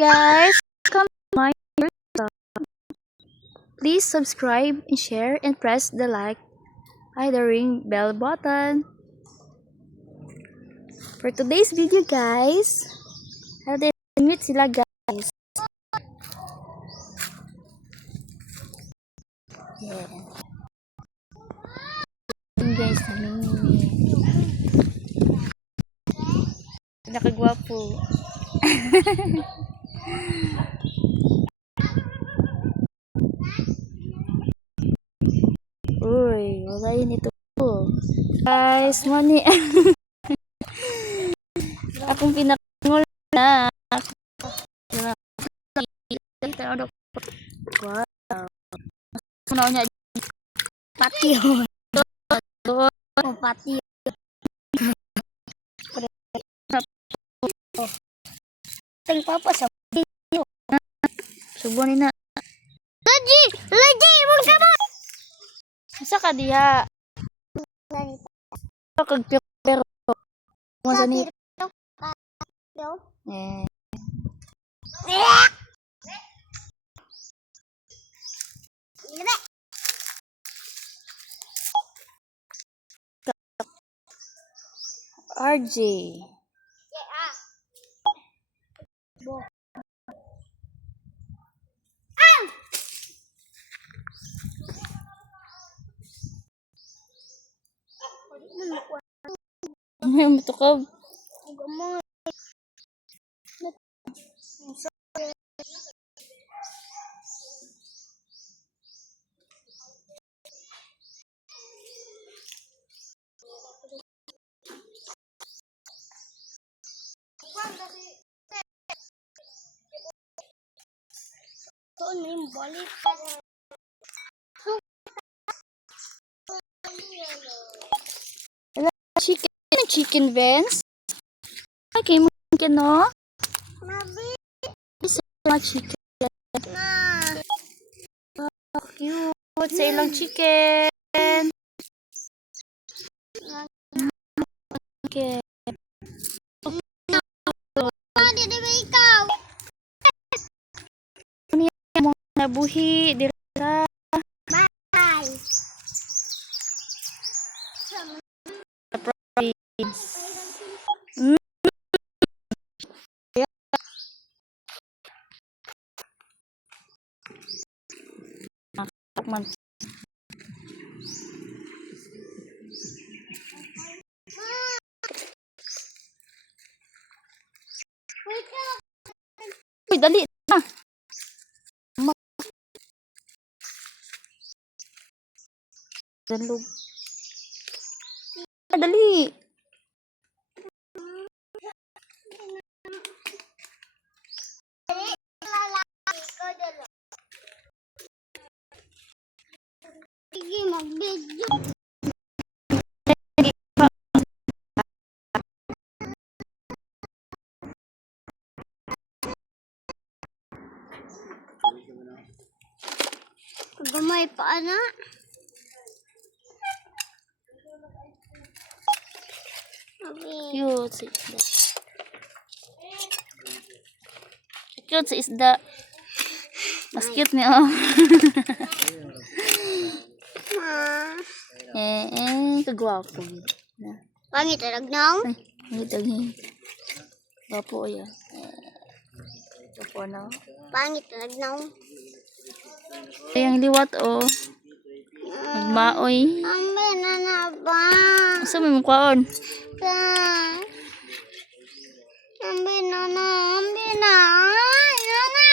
Guys, come to my channel. Please subscribe and share and press the the ring bell button. For today's video, guys, meet sila guys. Yeah. Guys, namimili. Nakagwapo. Uy, wala yun ito. Guys, money. Akong pinakangol na. Wow. Ano niya? Patio. Patio. Ting papa sa patio. Subunin na. Lagi, mong kamo. Sa ka diha. Kag pero mo sa ni. Eh. RJ. Matukab. Chicken Vans. Okay, mungkin no. Bisa chicken. Cute sa ilang chicken. Okay. Nabuhi dira. Bye. Uy, dali na. Danlog. Dali. Sige, mag-video. Gamay pa, ana. Cute si isda. Cute si isda. Mas cute niya, oh. Kagwapo. Pangit alagnaw? Pangit alagnaw. Gwapo ya. Gwapo na. Pangit alagnaw. Yang liwat, oh. Nagmaoy. Ambe na na ba? Asa may mukhaon? Ambe na na. Ambe na. Ay, na na.